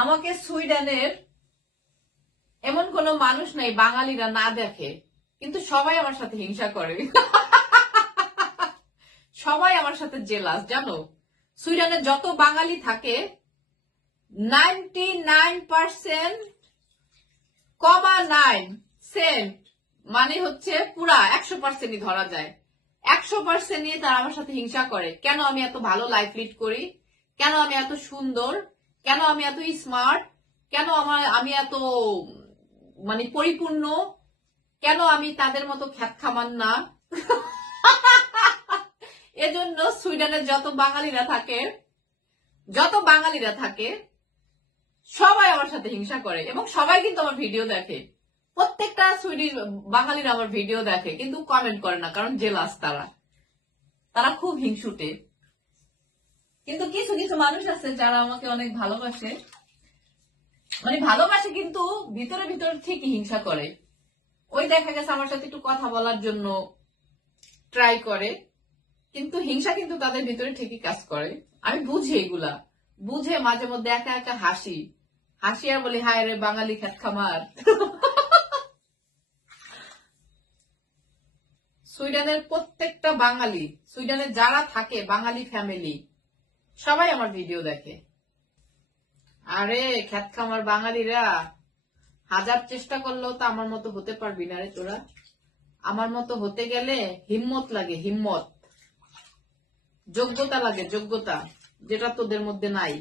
আমাকে সুইডেনের এমন কোন মানুষ নাই বাঙালিরা না দেখে, কিন্তু সবাই আমার সাথে হিংসা করে। সবাই আমার সাথে জেলাস, জানো? সুইডেনে যত বাঙালি থাকে 99.9% মানে হচ্ছে পুরা 100%ই ধরা যায়। 100% নিয়ে তারা আমার সাথে হিংসা করে। কেন আমি এত ভালো লাইফ লিড করি, কেন আমি এত সুন্দর, কেন আমি এত স্মার্ট, কেন আমি এত মানে পরিপূর্ণ, কেন আমি তাদের মতো খ্যাত খামান না। এজন্য সুইডেনের যত বাঙালিরা থাকে সবাই আমার সাথে হিংসা করে, এবং সবাই কিন্তু আমার ভিডিও দেখে। প্রত্যেকটা সুইডিশ বাঙালিরা আমার ভিডিও দেখে, কিন্তু কমেন্ট করে না, কারণ জেলাস তারা খুব হিংসুটে। কিন্তু কিছু কিছু মানুষ আছে যারা আমাকে অনেক ভালোবাসে, মানে ভালোবাসে কিন্তু ভিতরে ভিতরে ঠিকই হিংসা করে। ওই দেখা গেছে আমার সাথে একটু কথা বলার জন্য ট্রাই করে, কিন্তু হিংসা কিন্তু তাদের ভিতরে ঠিকই কাজ করে। আমি বুঝি, এগুলা বুঝে মাঝে মধ্যে একা একা হাসি আর বলি, হায় রে বাঙালি খ্যাত খামার। সুইডেনের প্রত্যেকটা বাঙালি, সুইডেনে যারা থাকে বাঙালি ফ্যামিলি, সবাই আমার ভিডিও দেখে। আরে খ্যাত খামার বাঙালিরা, হাজার চেষ্টা করলেও তো আমার মতো হতে পারবি না রে তোরা। আমার মতো হতে গেলে হিম্মত লাগে, হিম্মত, যোগ্যতা লাগে, যোগ্যতা, যেটা তোদের মধ্যে নাই।